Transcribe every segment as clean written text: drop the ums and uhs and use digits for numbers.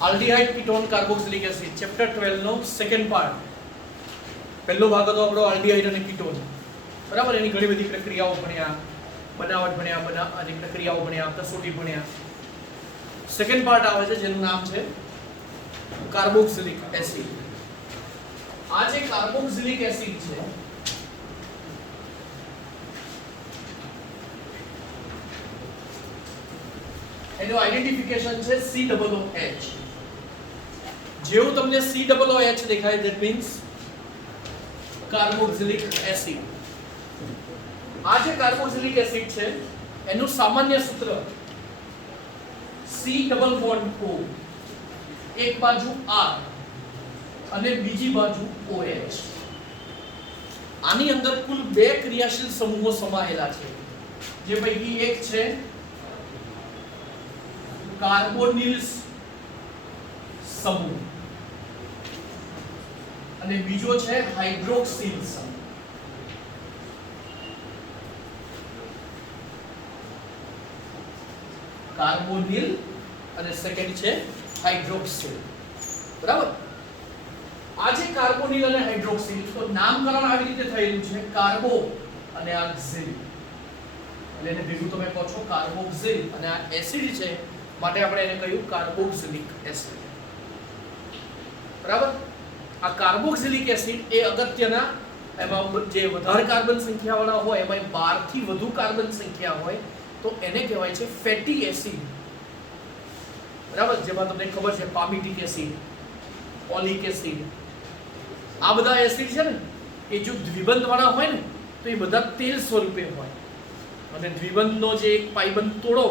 Aldehyde ketone carboxylic acid chapter 12 નો second part. પહેલો ભાગ હતો આપણો આલ્ડીહાઇડ અને કીટોન, બરાબર. એની ઘણી બધી પ્રક્રિયાઓ ભણ્યા, બનાવટ ભણ્યા, અને પ્રક્રિયાઓ ભણ્યા, કસોટી ભણ્યા. સેકન્ડ પાર્ટ આવે છે જેનું નામ છે કાર્બોક્સિલિક એસિડ. આ જે કાર્બોક્સિલિક એસિડ છે એનું આઇડેન્ટિફિકેશન છે COOH. જેવું તમને COOH દેખાય ધેટ મીન્સ કાર્બોક્સિલિક એસિડ. આ જે કાર્બોક્સિલિક એસિડ છે એનું સામાન્ય સૂત્ર C ડબલ બોન્ડ O, એક બાજુ R અને બીજી બાજુ OH. આની અંદર કુલ બે ક્રિયાશીલ સમૂહો સમાયેલા છે, જે પૈકી એક છે કાર્બોનિલ સમૂહ અને બીજો છે હાઇડ્રોક્સિલ સમૂહ. કાર્બોનિલ અને સેકન્ડ છે હાઇડ્રોક્સિલ, બરાબર. આ જે કાર્બોનિલ અને હાઇડ્રોક્સિલ, તો નામકરણ આવી રીતે થયેલું છે કાર્બો અને આ ઝિલ, એટલે એને ભેગું તમે કહો છો કાર્બોક્સિલ, અને આ એસિડ છે માટે આપણે એને કહ્યું કાર્બોક્સિલિક એસિડ, બરાબર. આ કાર્બોક્સિલિક એસિડ એ અગત્યના, એમાં જે વધારે કાર્બન સંખ્યા વાળા હોય, એમાં 12 થી વધુ કાર્બન સંખ્યા હોય તો એને કહેવાય છે ફેટી એસિડ, બરાબર. જેમાં તમને ખબર છે પામિટિક એસિડ, ઓલિક એસિડ, આ બધા એસિડ છે ને એ જો દ્વિબંધ વાળા હોય ને તો એ બધા તેલ સ્વરૂપે હોય, અને દ્વિબંધનો જે એક પાઈબંધ તોડો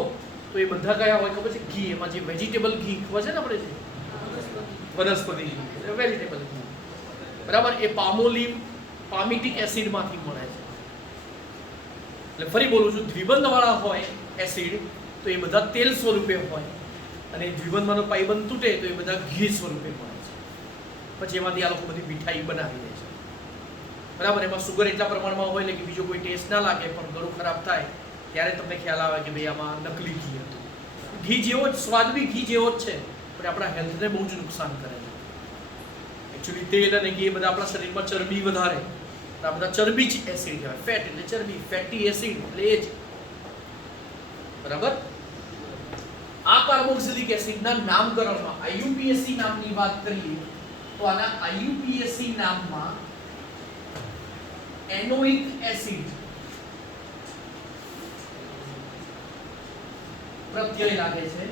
તો એ બધા કયા હોય ખબર છે? ઘી. એમાં જે વેજીટેબલ ઘી ખબર છે ને આપણે, જે વનસ્પતિ ઘી, વેજીટેબલ ઘી, બરાબર, એ પામોલિવ પામિટિક એસિડ માંથી મળે છે. એટલે ફરી બોલું છું, દ્વિબંધ વાળા હોય એસિડ તો એ બધા તેલ સ્વરૂપે હોય, અને દ્વિબંધમાંનો પાઈબંધ તૂટે તો એ બધા ઘી સ્વરૂપે મળે છે. પછી એમાંથી આ લોકો બધી મીઠાઈ બનાવી દે છે, બરાબર. એમાં સુગર એટલા પ્રમાણમાં હોય એટલે કે બીજો કોઈ ટેસ્ટ ના લાગે, પણ ગળું ખરાબ થાય ત્યારે તમને ખ્યાલ આવે કે ભાઈ આમાં નકલી ઘી હતું. ઘી જેવો જ સ્વાદ બી ઘી જેવો જ છે, પણ આપણા હેલ્થને બહુ જ નુકસાન કરે છે. એકચ્યુઅલી તેલ અને ઘી બધા આપણા શરીરમાં ચરબી વધારે, આ બધા ચરબી જ એસિડ કહેવાય. ફેટ એટલે ચરબી, ફેટી એસિડ એટલે એ જ, બરાબર. આ કાર્બોક્સિલિક એસિડના નામકરણમાં IUPAC નામની વાત કરીએ તો આના IUPAC નામમાં એનોઇક એસિડ પ્રત્યય લાગે છે,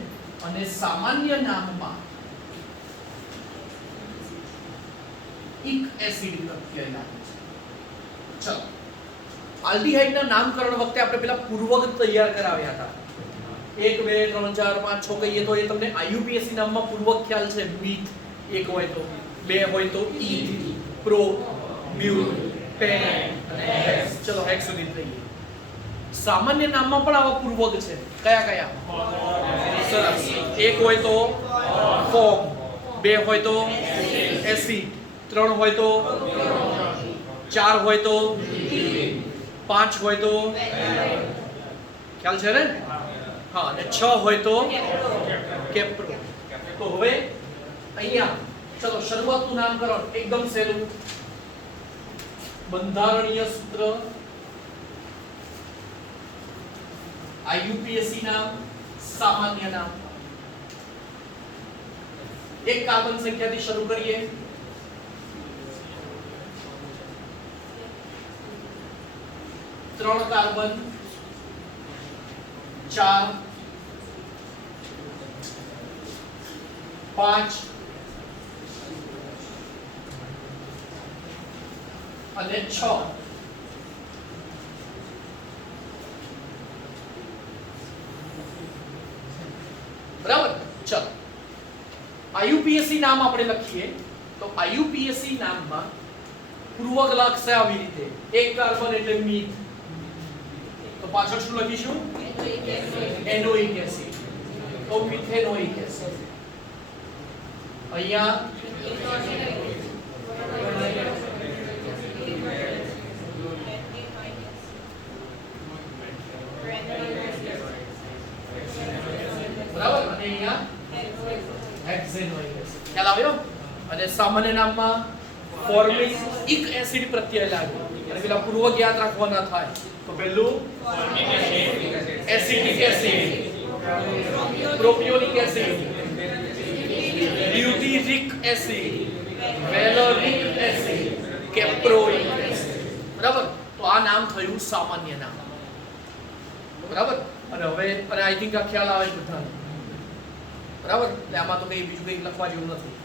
અને સામાન્ય નામમાં ઇક એસિડ પ્રત્યય લાગે છે. ચલો, આલ્ડીહાઇડના નામકરણ વખતે આપણે પેલા પૂર્વક તૈયાર કરાવ્યા હતા. 1 2 3 4 5 6 કહીએ તો એ તમને IUPAC નામમાં પૂર્વક ખ્યાલ છે. મીથ એક હોય તો, બે હોય તો ઈ, પ્રો, બ્યુટ, પેન અને હેક્સ. ચલો હેક્સ સુધી લઈએ. સામાન્ય નામમાં પણ આવા પૂર્વક છે. કયા કયા? સરસ. એક હોય તો ફોર્મ, બે હોય તો એસિડ, 3 હોય તો 4 હોય તો 5 હોય તો ખ્યાલ છે ને? હા, અને 6 હોય તો કેપ્રો. તો હવે અહીંયા ચલો શરૂઆતનું નામકરણ એકદમ સહેલું. બંધારણીય સૂત્ર, IUPAC નામ, સામાન્ય નામ. એક કાર્બન સંખ્યાથી શરૂ કરીએ. ત્રણ કાર્બન, 4 5 અને 6. બરાબર. ચલો IUPAC નામ આપણે લખીએ તો IUPAC નામમાં પૂર્વક લાગશે આવી રીતે. એક કાર્બન એટલે મીથ, તો પાછળ શું લખીશું? એનોઇક એસિડ, તો મિથેનોઇક એસિડ. અહીંયા બરાબર, અને અહીંયા હેક્ઝેનોઇક એસિડ. ખ્યાલ આવ્યો? અને સામાન્ય નામમાં ફોર્મિક એસિડ પ્રત્યય લાગે. અને પેલા પૂર્વક યાદ રાખવાના થાય તો પેલું acetic acid, propionic acid, butyric acid, valeric acid, caproic acid. બરાબર? તો આ નામ થયું સામાન્ય નામ. બરાબર? અને હવે અને આઈ થિંક આ ખ્યાલ આવે બધાને. બરાબર? એટલે આમાં તો કઈ બીજું કઈ લખવા જેવું નથી.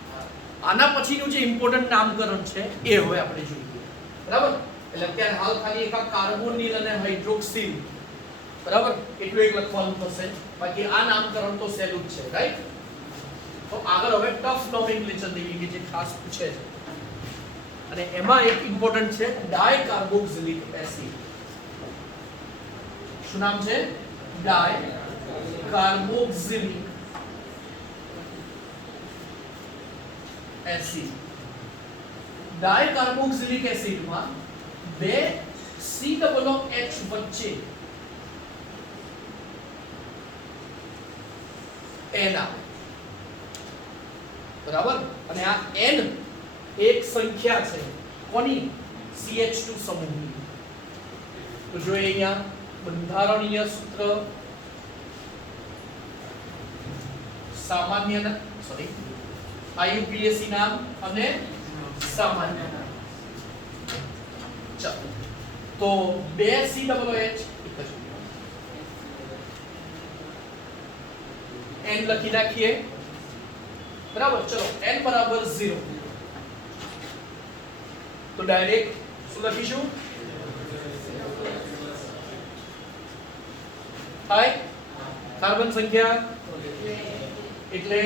આના પછીનું જે ઇમ્પોર્ટન્ટ નામકરણ છે એ હવે આપણે જોઈએ. બરાબર? એટલે અત્યારે હાલ ખાલી એક કાર્બોનિલ અને હાઇડ્રોક્સિલ, બરાબર, એટલું એક લખવાનું થશે. બાકી આ નામકરણ તો સહેલું જ છે, રાઈટ? તો આગળ હવે ટફ નોમેનક્લેચર જોઈએ કે જે ખાસ પૂછે છે. અને એમાં એક ઇમ્પોર્ટન્ટ છે ડાયકાર્બોક્સિલિક એસિડ. શું નામ છે? ડાયકાર્બોક્સિલિક એસિડ. ડાયકાર્બોક્સિલિક એસિડમાં બે COOH વચ્ચે N આવે. બરાબર? અને આ N એક સંખ્યા છે કોની? CH2 સમૂહની. તો જો અહીંયા બંધારણીય સૂત્ર, સામાન્ય IUPAC નામ અને સામાન્ય નામ. ચાલો તો બે COOH એક જ N લખી નાખીએ. બરાબર? ચલો N બરાબર 0 તો ડાયરેક્ટ શું લખીશું? થાય કાર્બન સંખ્યા એટલે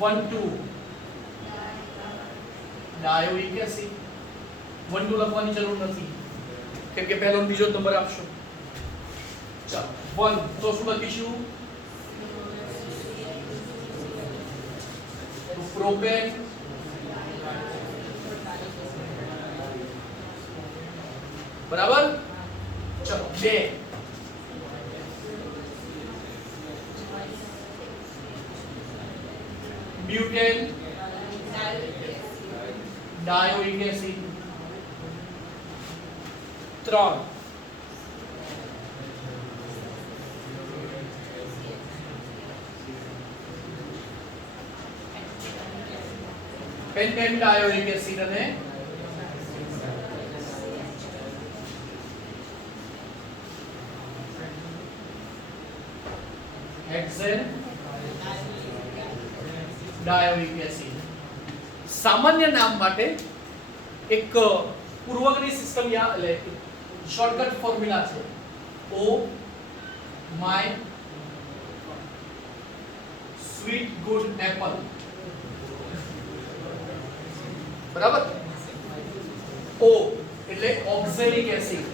1 2 ડાયોઇક એસિડ. 1 2 લખવાની જરૂર નથી કેમ કે પહેલો બીજો નંબર આપશો. ચાલો 1 તો શું લખીશું? પ્રોપેન, બરાબર? ચલો 2 બ્યુટેન, ડાયોઇક એસિડ. 3 પેન્ટેન ડાયોઇક એસિડ અને હેક્સેન ડાયોઇક એસિડ. સામાન્ય નામ માટે એક પૂર્વકની સિસ્ટમ યા એટલે શોર્ટકટ ફોર્મ્યુલા છે. O my sweet good apple. બરાબર? O એટલે oxalic acid,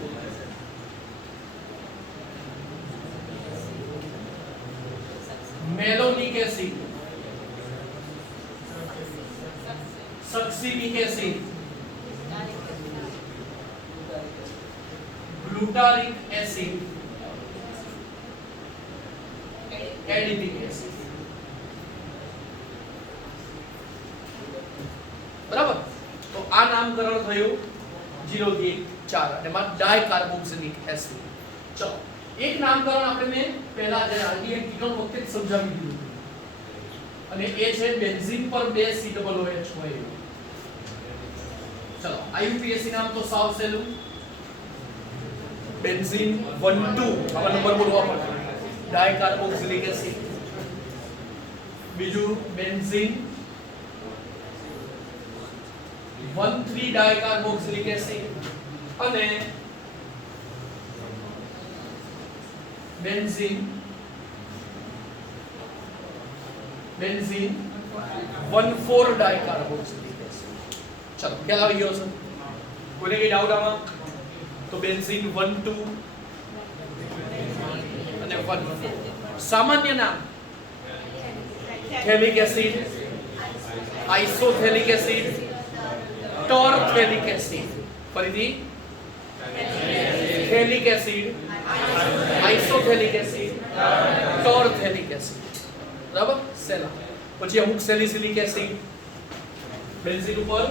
malonic acid, succinic acid, glutaric acid, adipic acid. બરાબર? તો આ નામકરણ થયું 0 થી 4 અને એમાં ડાયકાર્બોક્સિલિક એસિડ. ચલો એક નામકરણ આપણે પહેલા જે આરડીએ કીટોન વખતે જ સમજાવી દીધું અને એ છે બેન્ઝીન પર 2 COOH હોય. ચલો IUPAC નામ તો સાવ સહેલું. બેન્ઝીન 1 2 આવા નંબર બોલવા પડે. ડાયકાર્બોક્સિલિક એસિડ. બીજું બેન્ઝીન 1 3 ડાયકાર્બોક્સિલિક એસિડ અને બેન્ઝીન 1 4 ડાયકાર્બોક્સિલિક એસિડ. ચલો ખ્યાલ આવી ગયો છે? કોઈને કઈ ડાઉટ આમાં? તો બેન્ઝીન 1 2 અને 1 4. સામાન્ય નામ થેલિક એસિડ, આઇસોથેલિક એસિડ, ટોરથેલિક એસિડ. ફરીથી થેલિક એસિડ, આઇસોથેલિક એસિડ, ટોરથેલિક એસિડ. બરાબર, સેલા. પછી અમુક સેલિસિલિક એસિડ, બેન્ઝીન ઉપર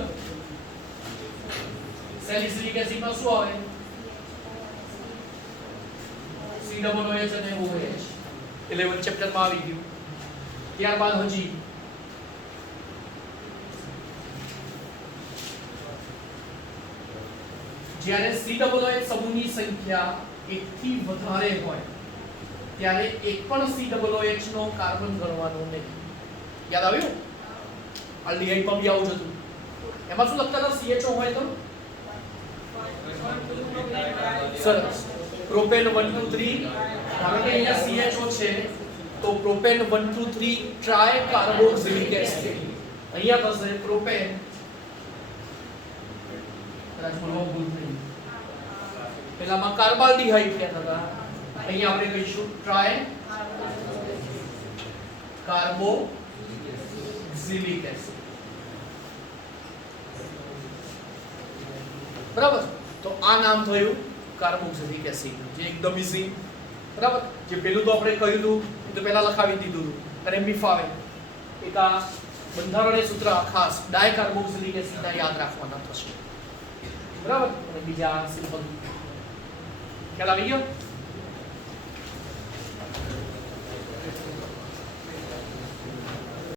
સેલિસિલિક એસિડ માં શું આવે? COOH અને OH. 11 ચેપ્ટર માં આવી ગયું. ત્યારબાદ હજી જ્યારે COOH સમૂહની સંખ્યા 1 થી વધારે હોય ત્યારે એક પણ COOH નો કાર્બન ગણવાનો નહીં. યાદ આવ્યું? આલ્ડિહાઇડ માં બી આવું જ હતું. એમાં શું લખતા હતા? CHO હોય તો સરસ. પ્રોપેન 1 2 3, ધારો કે અહીંયા CHO છે તો પ્રોપેન 1 2 3 ટ્રાય કાર્બોક્સિલિક એસિડ. અહીંયા થશે પ્રોપેન, કદાચ બોલવા ભૂલ થઈ, પેલામાં કાર્બાલ્ડિહાઇડ કહેતા હતા, અહીંયા આપણે કહીશું ટ્રાય કાર્બોક્સિલિક એસિડ. બરાબર. તો આ નામ થયું કાર્બોક્સિલિક એસિડ, જે એકદમ ઈઝી. બરાબર. જે પેલું તો આપણે કહ્યું હતું તો પહેલા લખાવી દીધું હતું અને એમ બી ફાવે. એક આ બંધારણીય સૂત્ર ખાસ ડાયકાર્બોક્સિલિક એસિડના યાદ રાખવાના થશે. બરાબર. અને બીજા સિમ્પલ ખ્યાલ આવી ગયો?